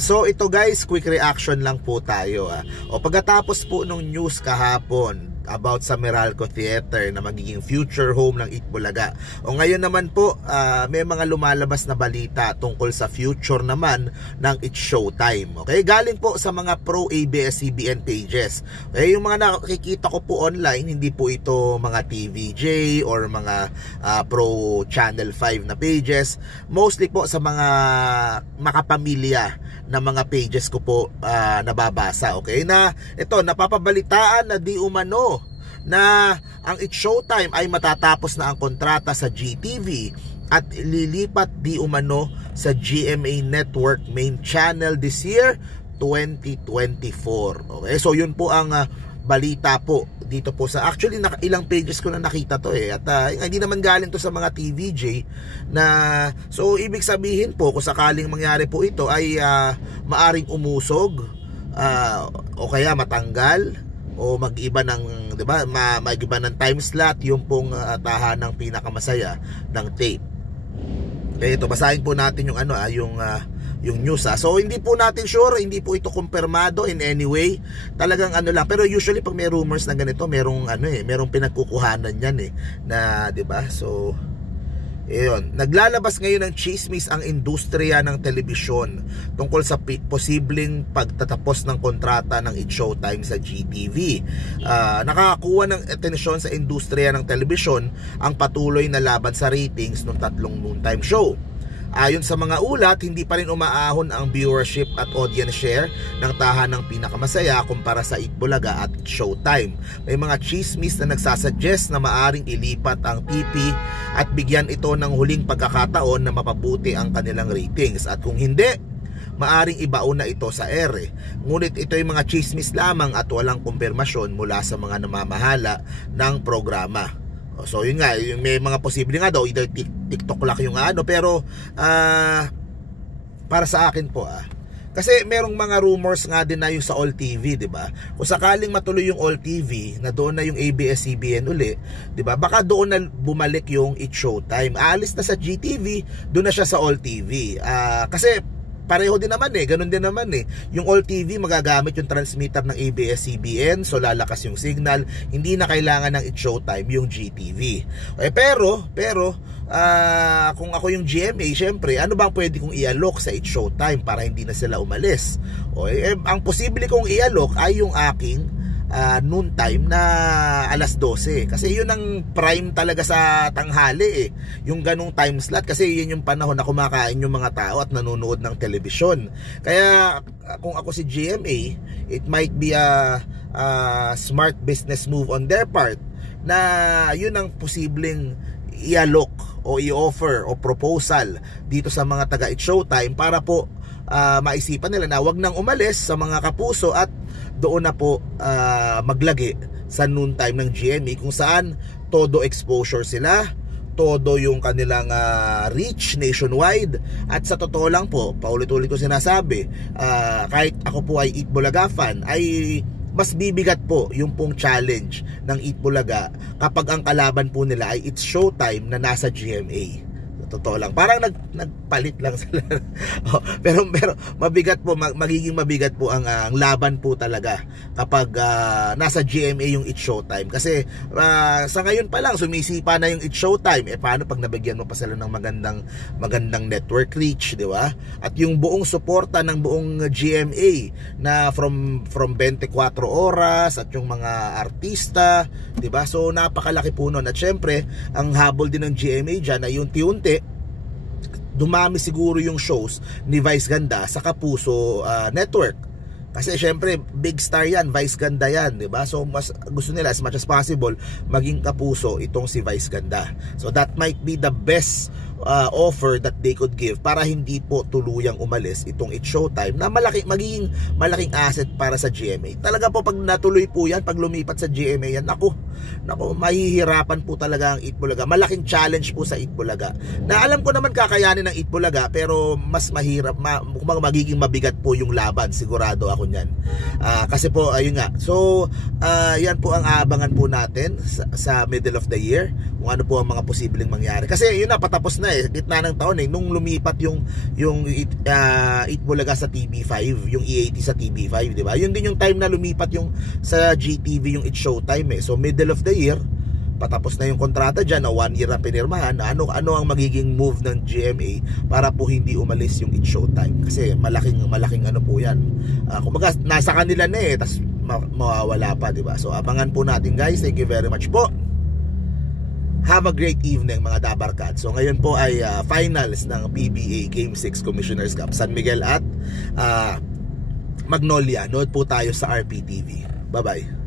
So ito guys, quick reaction lang po tayo. O pagkatapos po nung news kahapon about sa Meralco Theater na magiging future home ng Itbulaga, o ngayon naman po may mga lumalabas na balita tungkol sa future naman ng It's Showtime. Okay, galing po sa mga pro ABS-CBN pages. Okay, yung mga nakikita ko po online, hindi po ito mga TVJ or mga pro Channel 5 na pages. Mostly po sa mga makapamilya na mga pages ko po nababasa. Okay, na ito napapabalitaan na di umano na ang It's Showtime ay matatapos na ang kontrata sa GTV at lilipat di umano sa GMA Network main channel this year 2024. Okay, so yun po ang balita po dito po sa, actually ilang pages ko na nakita to at hindi naman galing to sa mga TVJ na, so ibig sabihin po kung sakaling mangyari po ito ay maaring umusog o kaya matanggal o mag-iba ng, 'di ba, mag-iba ng time slot yung pong tahanang pinakamasaya ng tape. Okay, ito basahin po natin yung yung news. So hindi po natin sure, hindi po ito kumpirmado in any way. Talagang lang, pero usually pag may rumors na ganito, merong merong pinagkukuhanan yan na, 'di ba? So ayun, naglalabas ngayon ng chismis ang industriya ng telebisyon tungkol sa posibleng pagtatapos ng kontrata ng It's Showtime sa GTV. Nakakakuha ng atensyon sa industriya ng telebisyon ang patuloy na laban sa ratings ng tatlong noontime show. Ayon sa mga ulat, hindi pa rin umaahon ang viewership at audience share ng tahanang pinakamasaya kumpara sa Itbulaga at It's Showtime. May mga chismis na nagsasuggest na maaring ilipat ang TP at bigyan ito ng huling pagkakataon na mapabuti ang kanilang ratings. At kung hindi, maaring ibaon na ito sa ere. Ngunit ito ay mga chismis lamang at walang kumpirmasyon mula sa mga namamahala ng programa. So yun nga, may mga posible nga daw, either TikTok lang yung pero para sa akin po kasi merong mga rumors nga din na yung sa All TV, 'di ba? Kung sakaling matuloy yung All TV na doon na yung ABS-CBN uli, 'di ba? Baka doon na bumalik yung It's Showtime. Aalis na sa GTV, doon na siya sa All TV. Kasi pareho din naman ganun din naman yung All TV magagamit yung transmitter ng ABS-CBN, so lalakas yung signal, hindi na kailangan ng It's Showtime yung GTV. Pero kung ako yung GMA, syempre ano bang pwede kong i-alok sa It's Showtime para hindi na sila umalis? Ang posible kong i-alok ay yung aking noon time na alas 12 kasi yun ang prime talaga sa tanghali yung ganung time slot, kasi yun yung panahon na kumakain yung mga tao at nanonood ng telebisyon. Kaya kung ako si GMA, it might be a smart business move on their part na yun ang posibleng i-alok o i-offer o proposal dito sa mga taga It's Showtime para po maisipan nila na wag nang umalis sa mga kapuso at doon na po maglagi sa noontime ng GMA, kung saan todo exposure sila, todo yung kanilang reach nationwide. At sa totoo lang po, paulit-ulit ko sinasabi, kahit ako po ay Itbulaga fan, ay mas bibigat po yung pong challenge ng Itbulaga kapag ang kalaban po nila ay It's Showtime na nasa GMA. Totoo lang, parang nagpalit lang sila. pero mabigat po, magiging mabigat po ang laban po talaga kapag nasa GMA yung It's Showtime. Kasi sa ngayon pa lang sumisipa na yung It's Showtime. Paano pag nabigyan mo pa sila ng magandang network reach, di ba? At yung buong suporta ng buong GMA na from 24 oras at yung mga artista, di ba? So napakalaki po nun. At syempre, ang habol din ng GMA dyan ay unti-unti dumami siguro yung shows ni Vice Ganda sa Kapuso Network. Kasi syempre big star yan, Vice Ganda yan, 'di ba? So mas gusto nila as much as possible maging kapuso itong si Vice Ganda. So that might be the best offer that they could give para hindi po tuluyang umalis itong It's Showtime na magiging malaking asset para sa GMA. Talaga po pag natuloy po yan, pag lumipat sa GMA yan, naku, Naku, mahihirapan po talaga ang Itbulaga. Malaking challenge po sa Itbulaga. Na alam ko naman kakayanin ng Itbulaga, pero mas mahirap, magiging mabigat po yung laban, sigurado ako niyan. Kasi po, ayun nga. So, yan po ang aabangan po natin sa middle of the year, kung ano po ang mga posibleng mangyari. Kasi yun na, patapos na gitna ng taon nung lumipat yung Itbulaga sa TV5, yung EAT sa TV5, di ba? Yun din yung time na lumipat yung sa GTV yung It's Showtime So middle of the year, patapos na yung kontrata dyan, na 1 year na pinirmahan, ano ang magiging move ng GMA para po hindi umalis yung It's Showtime. Kasi malaking ano po yan. Kumbaga, nasa kanila na tas mawawala pa, di ba? So abangan po natin, guys. Thank you very much po. Have a great evening, mga Dabarkad. So ngayon po ay finals ng PBA Game 6 Commissioner's Cup, San Miguel at Magnolia. Nood po tayo sa RPTV. Bye-bye.